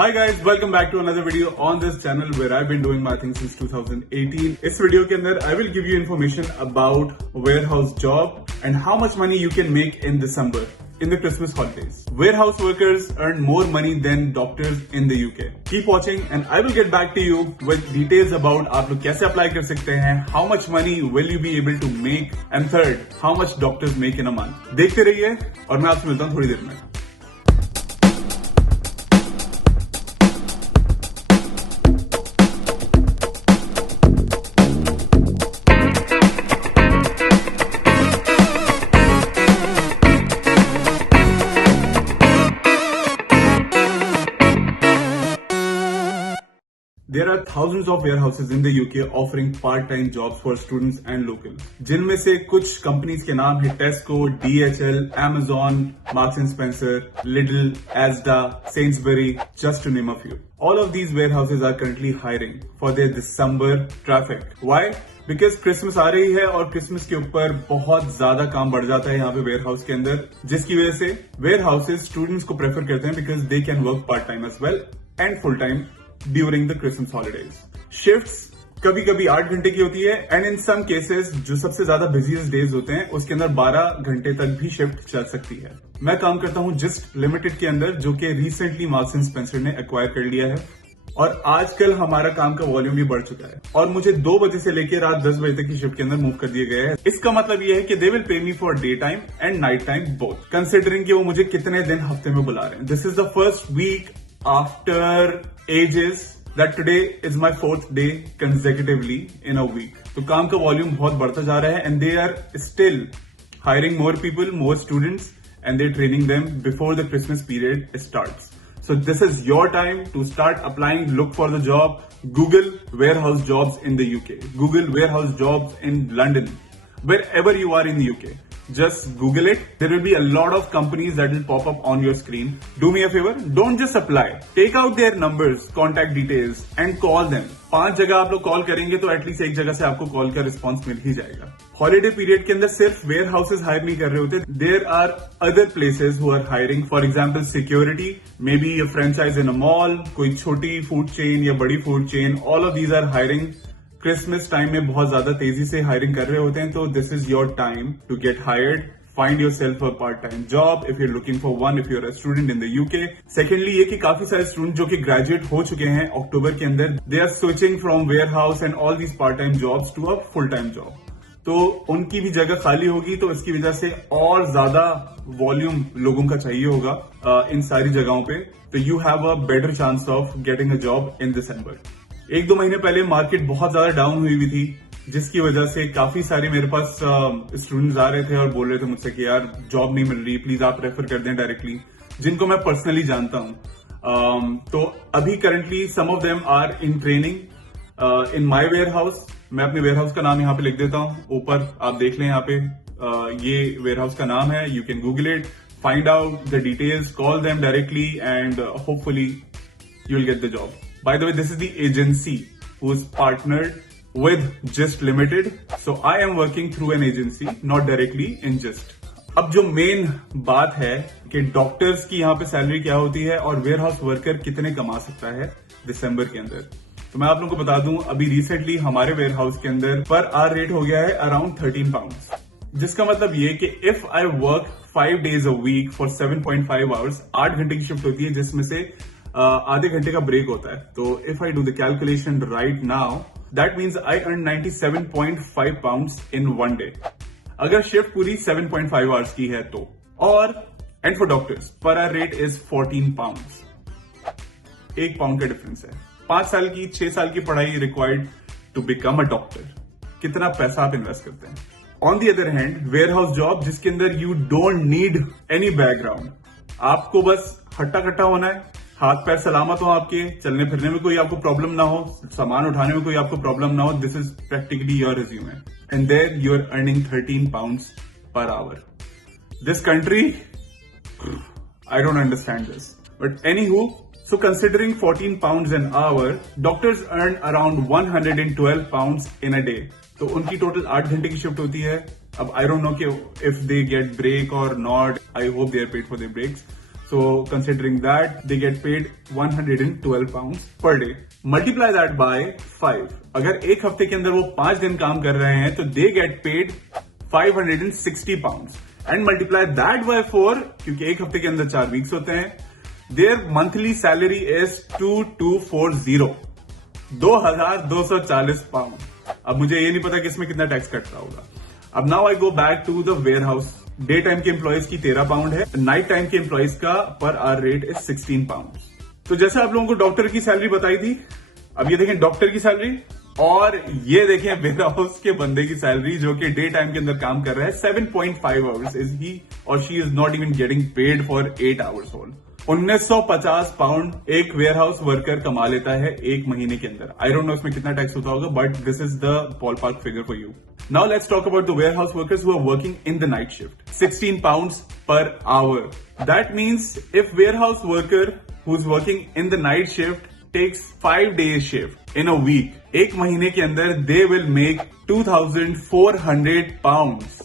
Hi guys, welcome back to another video on this channel where I've been doing my thing since 2018. इस video के अंदर I will give you information about warehouse job and how much money you can make in December in the Christmas holidays. Warehouse workers earn more money than doctors in the UK. Keep watching and I will get back to you with details about आप लोग कैसे apply कर सकते हैं, how much money will you be able to make, and third, how much doctors make in a month. देखते रहिए और मैं आपसे मिलता हूँ थोड़ी देर में. There are thousands of warehouses in the UK offering part-time jobs for students and locals. जिनमें से कुछ कंपनीज के नाम है Tesco, DHL, Amazon, Marks and Spencer, Lidl, Asda, Sainsbury, just to name a few. All of these warehouses are currently hiring for their December traffic. Why? Because Christmas आ रही है और Christmas के ऊपर बहुत ज्यादा काम बढ़ जाता है यहाँ पे warehouse के अंदर, जिसकी वजह से warehouses students को prefer करते हैं because they can work part-time as well and full-time during the Christmas holidays. Shifts कभी कभी 8 घंटे की होती है एंड इन सम केसेस जो सबसे ज्यादा बिजीएस्ट डेज होते हैं उसके अंदर 12 घंटे तक भी शिफ्ट चल सकती है. मैं काम करता हूं जस्ट लिमिटेड के अंदर, जो कि रिसेंटली मार्क्स एंड स्पेंसर ने एक्वायर कर लिया है और आजकल हमारा काम का वॉल्यूम भी बढ़ चुका है और मुझे 2 बजे से लेकर रात 10 बजे तक की शिफ्ट के अंदर मूव कर दिए गए हैं. इसका मतलब यह है कि they will pay me for day time and night time both, considering कि वो मुझे कितने दिन हफ्ते में बुला रहे हैं. This is the first week after ages that today is my 4th day consecutively in a week. तो काम का वॉल्यूम बहुत बढ़ता जा रहा है and they are still hiring more people, more students and they're training them before the Christmas period starts. So this is your time to start applying, look for the job. Google warehouse jobs in the UK. Google warehouse jobs in London. Wherever you are in the UK. Just Google it. There will be a lot of companies that will pop up on your screen. Do me a favor, don't just apply. Take out their numbers, contact details and call them. 5 जगह आप लोग call करेंगे तो at least एक जगह से आपको call का रिस्पॉन्स मिल ही जाएगा. हॉलीडे पीरियड के अंदर सिर्फ वेयर हाउसेज हायर नहीं कर रहे होते. There are other places who are hiring. For example security, may be a franchise in a mall, कोई छोटी फूड चेन या बड़ी food chain. All of these are hiring. Christmas time में बहुत ज्यादा तेजी से हायरिंग कर रहे होते हैं, तो this is your time to get hired. Find yourself a part-time job if you're looking for one, if you're a student in the UK. Secondly, ये कि काफी सारे स्टूडेंट जो कि ग्रेजुएट हो चुके हैं अक्टूबर के अंदर, they are switching from warehouse and all these part-time jobs to a full-time job. तो उनकी भी जगह खाली होगी, तो इसकी वजह से और ज्यादा वॉल्यूम लोगों का चाहिए होगा इन सारी जगहों पे. तो you have a better chance of getting a job in December. 1-2 महीने पहले मार्केट बहुत ज्यादा डाउन हुई हुई थी, जिसकी वजह से काफी सारे मेरे पास स्टूडेंट्स आ रहे थे और बोल रहे थे मुझसे कि यार जॉब नहीं मिल रही, प्लीज आप रेफर कर दें डायरेक्टली, जिनको मैं पर्सनली जानता हूं. तो अभी currently some of them are in training in my warehouse. मैं अपने वेयर हाउस का नाम यहाँ पे लिख देता हूँ, ऊपर आप देख लें. यहाँ पे ये वेयर हाउस का नाम है. You can Google it, find out the details, call them directly and hopefully you will get the job. By the way, this is the agency who is partnered with Just Limited. So I am working through an agency, not directly in Just. अब जो main बात है कि doctors की यहाँ पे salary क्या होती है और वेयर हाउस वर्कर कितने कमा सकता है दिसंबर के अंदर, तो मैं आप लोगों को बता दूं, अभी रिसेंटली हमारे वेयर हाउस के अंदर पर आवर रेट हो गया है अराउंड 13 पाउंड. जिसका मतलब ये कि if I work 5 days a week for 7.5 hours, 8 घंटे की शिफ्ट होती है जिसमें से आधे घंटे का ब्रेक होता है. तो if I do the calculation right now, that means I earn 97.5 pounds in 1 day. अगर शिफ्ट पूरी 7.5 hours की है तो. और and for doctors per hour rate is 14 pounds. 1 pound का डिफरेंस है. 5 साल की 6 साल की पढ़ाई required to become a doctor. कितना पैसा आप इन्वेस्ट करते हैं. On the other hand, warehouse job जिसके अंदर you don't need any background, आपको बस हट्टा कट्टा होना है, हाथ पैर सलामत हो आपके, चलने फिरने में कोई आपको प्रॉब्लम ना हो, सामान उठाने में कोई आपको प्रॉब्लम ना हो. This is practically your resume and there you are earning 13 pounds per hour. This country, I don't understand this. But anywho, so considering 14 pounds an hour, doctors earn around 112 pounds in a day. तो उनकी total 8 घंटे की shift होती है. अब I don't know if they get break or not. I hope they are paid for their breaks. So considering that, they get paid 112 pounds per day. Multiply that by 5. अगर एक हफ्ते के अंदर वो 5 दिन काम कर रहे हैं तो they get paid 560 pounds. And multiply that by 4, क्योंकि एक हफ्ते के अंदर 4 वीक्स होते हैं. Their monthly salary is 2240. 2240 pound. अब मुझे ये नहीं पता कि इसमें कितना टैक्स कट रहा होगा. अब now I go back to the warehouse. Day time के एम्प्लॉयज की 13 पाउंड है. नाइट टाइम के एम्प्लॉयज का पर आवर रेट इज 16 पाउंड. तो जैसे आप लोगों को डॉक्टर की सैलरी बताई थी, अब ये देखें डॉक्टर की सैलरी और ये देखें वेयर हाउस के बंदे की सैलरी जो कि डे टाइम के अंदर काम कर रहा है. 7.5 आवर्स इज ही और she is not even getting paid for 8 hours whole. 1950 pound एक वेयर हाउस वर्कर कमा लेता है एक महीने के अंदर. आई डोंट नो इसमें कितना टैक्स होता होगा, but this is the ballpark figure for you. Now let's talk about the warehouse workers who are working in the night shift. 16 pounds per hour. That means if warehouse worker who's working in the night shift takes 5 days shift in a week, एक महीने के अंदर they will make 2,400 pounds.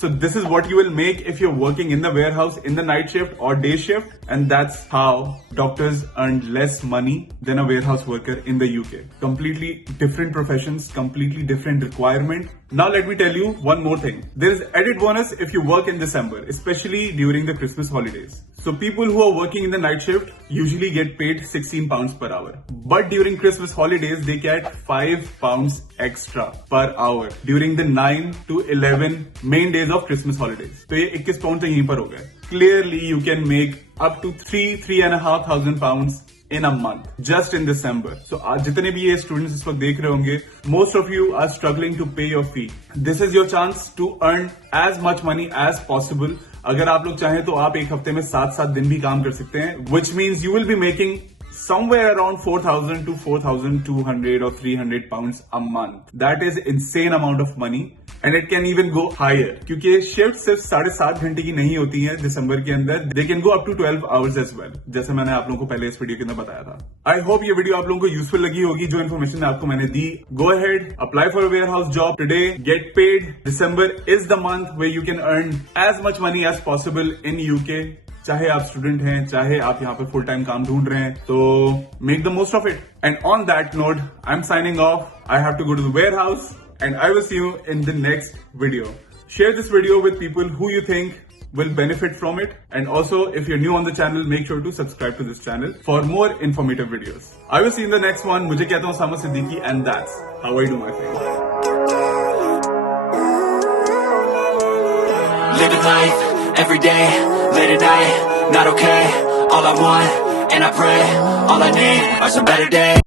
So this is what you will make if you're working in the warehouse in the night shift or day shift, and that's how doctors earn less money than a warehouse worker in the UK. Completely different professions, completely different requirement. Now let me tell you one more thing. There is added bonus if you work in December, especially during the Christmas holidays. So people who are working in the night shift usually get paid 16 pounds per hour. But during Christmas holidays, they get 5 pounds extra per hour during the 9 to 11 main days of Christmas holidays. तो ये 21 pounds तो यहीं पर हो गए. Clearly, you can make up to 3,500 pounds in a month just in December. So आज जितने भी ये स्टूडेंट्स इस वक्त देख रहे होंगे, most of you are struggling to pay your fee. This is your chance to earn as much money as possible. अगर आप लोग चाहें तो आप एक हफ्ते में 7 दिन भी काम कर सकते हैं, which means you will be making somewhere around 4,000 to 4,200 or 300 pounds a month. That is insane amount of money. And it can even go higher. क्योंकि शिफ्ट सिर्फ 7.5 घंटे की नहीं होती है दिसंबर के अंदर. They can go up to 12 hours as well. जैसे मैंने आप लोगों को पहले इस वीडियो के अंदर बताया था. I hope ये वीडियो आप लोगों को यूजफुल लगी होगी. जो इन्फॉर्मेशन आपको मैंने दी. Go ahead, apply for a warehouse job today. Get paid. December is the month where you can earn as much money as possible in UK. चाहे आप स्टूडेंट हैं, चाहे आप यहाँ पे फुल टाइम काम ढूंढ रहे हैं, तो make the most of it. And on that note, I am signing off. I have to go to the warehouse. And I will see you in the next video. Share this video with people who you think will benefit from it. And also, if you're new on the channel, make sure to subscribe to this channel for more informative videos. I will see you in the next one. मुझे कहता हूँ सामा Siddiqui, and that's how I do my thing. Living life, every day, late at night, not okay. All I want, and I pray, all I need are some better days.